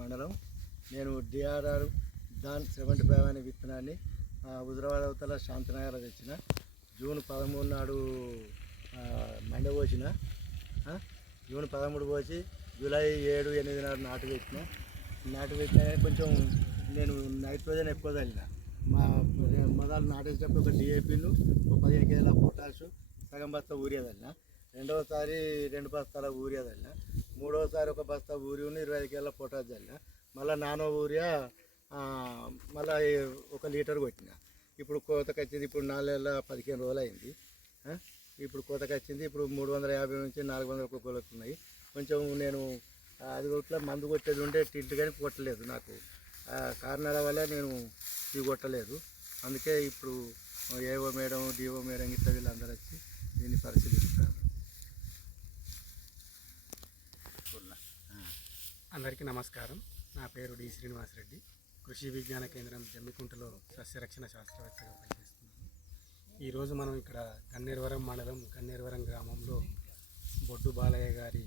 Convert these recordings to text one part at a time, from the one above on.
మండలం. నేను డిఆర్ఆర్ దాన్ seventy five అనే విత్తనాన్ని హుజరాబాద్ అవతల శాంతినగర్ తెచ్చిన. జూన్ పదమూడు నాడు మండ పోసిన. జూన్ పదమూడు పోసి జూలై ఏడు ఎనిమిది నాడు నాటు పెట్టిన. నాటు పెట్టిన కొంచెం నేను నైట్రోజన్ ఎక్కువ చల్లిన మా మొదలు నాటేసేటప్పుడు ఒక డిఏపీలు ఒక పదిహేను కేజీల పొటాషు సగం బస్తా ఊరియా చల్లిన రెండవసారి రెండు బస్తాల ఊరియా చల్లిన మూడవసారి ఒక బస్తా ఊరిని ఇరవై ఐదు కేళ్ళ పొటాష్ చల్లిన మళ్ళీ నానో ఊరియా మళ్ళీ ఒక లీటర్ కొట్టిన. ఇప్పుడు కోతకు వచ్చింది ఇప్పుడు నాలుగు నెలల పదిహేను రోజులు అయింది ఇప్పుడు కోతకు వచ్చింది ఇప్పుడు మూడు వందల యాభై నుంచి నాలుగు వందల కుక్కలు వస్తున్నాయి కొంచెం నేను అది కొట్ల మందు కొట్టేది ఉండే టింట్ కానీ కొట్టలేదు నాకు. ఆ కారణాల వల్ల నేను ఇవి కొట్టలేదు. అందుకే ఇప్పుడు ఏవో మేడం డివో మేడం ఇట్లా వీళ్ళందరూ వచ్చి దీన్ని పరిశీలిస్తారు అందరికీ నమస్కారం. నా పేరు డి శ్రీనివాసరెడ్డి. కృషి విజ్ఞాన కేంద్రం జమ్మికుంటలో సస్యరక్షణ శాస్త్రవేత్తగా పనిచేస్తున్నాను. ఈరోజు మనం ఇక్కడ గన్నేరువరం మండలం గన్నేరువరం గ్రామంలో బొడ్డు బాలయ్య గారి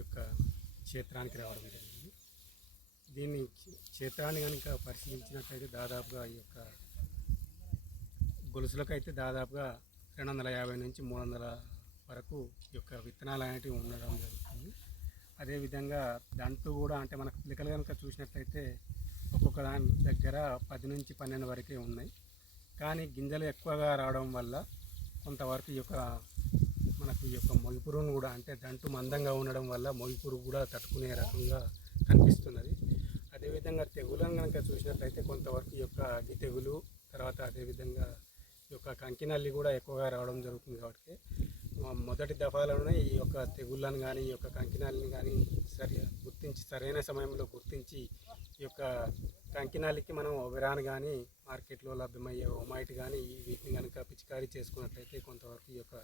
యొక్క క్షేత్రానికి రావడం జరిగింది. దీన్ని క్షేత్రాన్ని కనుక పరిశీలించినట్లయితే దాదాపుగా ఈ యొక్క గొలుసులకు అయితే దాదాపుగా రెండు వందల యాభై నుంచి మూడు వందల వరకు యొక్క విత్తనాలు అనేటివి ఉండడం జరుగుతుంది. అదేవిధంగా దాంట్లో కూడా అంటే మనకు పిలకలు కనుక చూసినట్లయితే ఒక్కొక్క దాని దగ్గర పది నుంచి పన్నెండు వరకే ఉన్నాయి. కానీ గింజలు ఎక్కువగా రావడం వల్ల కొంతవరకు ఈ యొక్క మనకు ఈ యొక్క మొగిపురుగును కూడా అంటే దంటు మందంగా ఉండడం వల్ల మొగిపురుగు కూడా తట్టుకునే రకంగా కనిపిస్తున్నది. అదేవిధంగా తెగులను కనుక చూసినట్లయితే కొంతవరకు ఈ యొక్క అగ్గి తెగులు తర్వాత అదేవిధంగా ఈ యొక్క కంకినల్లి కూడా ఎక్కువగా రావడం జరుగుతుంది కాబట్టి మొదటి దఫాలోనే ఈ యొక్క తెగుళ్ళను కానీ ఈ యొక్క కంకినాలను కానీ సరి గుర్తించి సరైన సమయంలో గుర్తించి ఈ యొక్క కంకినాలకి మనం ఒబెరాన్ కానీ మార్కెట్లో లభ్యమయ్యే ఒమైట్ కానీ ఈ వీటిని కనుక పిచికారీ చేసుకున్నట్లయితే కొంతవరకు ఈ యొక్క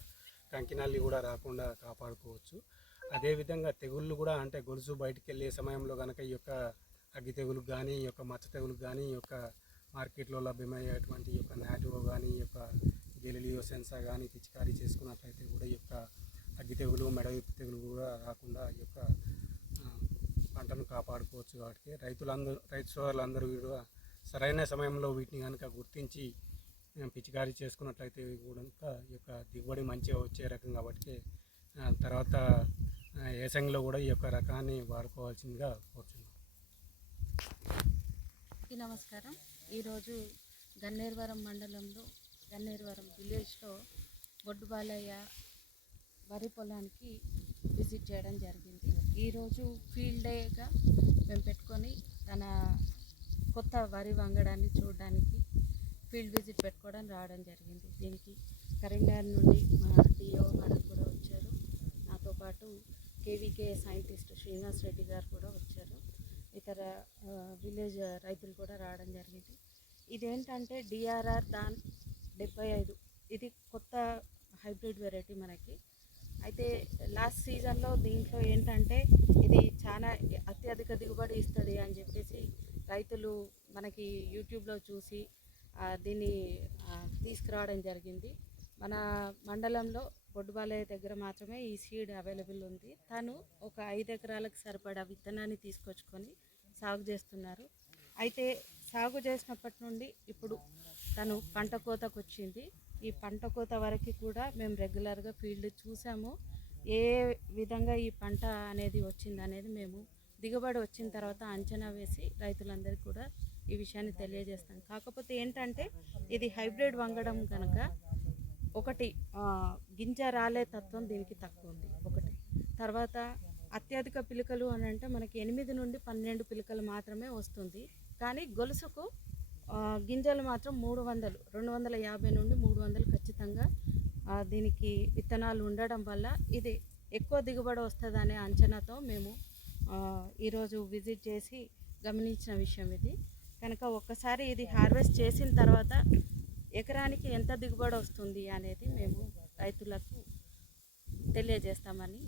కంకినాలి కూడా రాకుండా కాపాడుకోవచ్చు. అదేవిధంగా తెగుళ్ళు కూడా అంటే గొలుసు బయటికి వెళ్ళే సమయంలో కనుక ఈ యొక్క అగ్గి తెగులకు కానీ ఈ యొక్క మచ్చ తెగులకు కానీ ఈ యొక్క మార్కెట్లో లభ్యమయ్యేటువంటి ఈ యొక్క నాటివో కానీ ఈ యొక్క గెలిలియో సెన్సా కానీ పిచికారీ చేసుకున్నట్లయితే కూడా అగ్గి తెగులు మెడవిప్పి తెగులు కూడా రాకుండా ఈ యొక్క పంటను కాపాడుకోవచ్చు కాబట్టి రైతులందరూ రైతు సోదరులందరూ కూడా సరైన సమయంలో వీటిని కనుక గుర్తించి పిచికారి పిచికారీ చేసుకున్నట్లయితే కూడా ఈ యొక్క దిగుబడి మంచిగా వచ్చే రకం కాబట్టి తర్వాత ఏసంగిలో కూడా ఈ యొక్క రకాన్ని వాడుకోవాల్సిందిగా కోరుచున్నాం. నమస్కారం. ఈరోజు గన్నేరువరం మండలంలో గన్నేరువరం విలేజ్లో బొడ్డు బాలయ్య వరి పొలానికి విజిట్ చేయడం జరిగింది. ఈరోజు ఫీల్డ్ డేగా మేము పెట్టుకొని తన కొత్త వరి వంగడాన్ని చూడడానికి ఫీల్డ్ విజిట్ పెట్టుకోవడం రావడం జరిగింది. దీనికి కరీంనగర్ నుండి మా డిఓ గారు కూడా వచ్చారు. నాతో పాటు కేవీకే సైంటిస్ట్ శ్రీనివాస్ రెడ్డి గారు కూడా వచ్చారు. ఇతర విలేజ్ రైతులు కూడా రావడం జరిగింది. ఇదేంటంటే డిఆర్ఆర్ దాన్ డెబ్బై ఐదు. ఇది కొత్త హైబ్రిడ్ వెరైటీ మనకి. అయితే లాస్ట్ సీజన్లో దీంట్లో ఏంటంటే ఇది చాలా అత్యధిక దిగుబడి ఇస్తుంది అని చెప్పేసి రైతులు మనకి యూట్యూబ్లో చూసి దీన్ని తీసుకురావడం జరిగింది. మన మండలంలో బొడ్డుబాలయ్య దగ్గర మాత్రమే ఈ సీడ్ అవైలబుల్ ఉంది. తను ఒక ఐదు ఎకరాలకు సరిపడా విత్తనాన్ని తీసుకొచ్చుకొని సాగు చేస్తున్నారు. అయితే సాగు చేసినప్పటి నుండి ఇప్పుడు తను పంట కోతకు వచ్చింది. ఈ పంట కోత వరకు కూడా మేము రెగ్యులర్గా ఫీల్డ్ చూసాము. ఏ విధంగా ఈ పంట అనేది వచ్చింది అనేది మేము దిగుబడి వచ్చిన తర్వాత అంచనా వేసి రైతులందరికీ కూడా ఈ విషయాన్ని తెలియజేస్తాం. కాకపోతే ఏంటంటే ఇది హైబ్రిడ్ వంగడం కనుక ఒకటి గింజ రాలే తత్వం దీనికి తక్కువ ఉంది. ఒకటి. తర్వాత అత్యధిక పిలుకలు అని అంటే మనకి ఎనిమిది నుండి పన్నెండు పిలుకలు మాత్రమే వస్తుంది. కానీ గొలుసుకు గింజలు మాత్రం మూడు వందలు రెండు వందల యాభై నుండి మూడు వందలు ఖచ్చితంగా దీనికి విత్తనాలు ఉండడం వల్ల ఇది ఎక్కువ దిగుబడి వస్తుందనే అంచనాతో మేము ఈరోజు విజిట్ చేసి గమనించిన విషయం ఇది. కనుక ఒక్కసారి ఇది హార్వెస్ట్ చేసిన తర్వాత ఎకరానికి ఎంత దిగుబడి వస్తుంది అనేది మేము రైతులకు తెలియజేస్తామని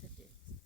తెలియజేస్తాం